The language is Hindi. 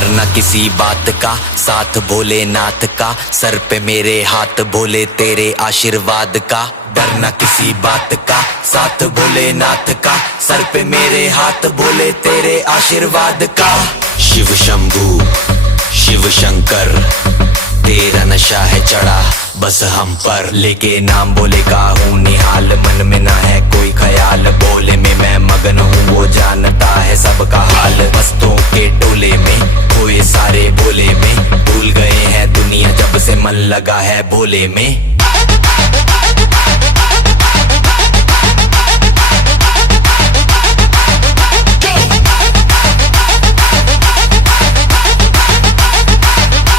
डरना किसी बात का, साथ भोलेनाथ का, सर पे मेरे हाथ भोले तेरे आशीर्वाद का। डरना किसी बात का, साथ भोलेनाथ का, सर पे मेरे हाथ भोले तेरे आशीर्वाद का। शिव शंभू शिव शंकर तेरा नशा है चढ़ा बस हम पर, लेके नाम बोले का हूँ निहाल, मन में ना है कोई ख्याल, बोले में मैं मगन हूँ वो जानता है सबका हाल। मस्तों के टोले में खोए सारे भोले में, भूल गए हैं दुनिया जब से मन लगा है भोले में।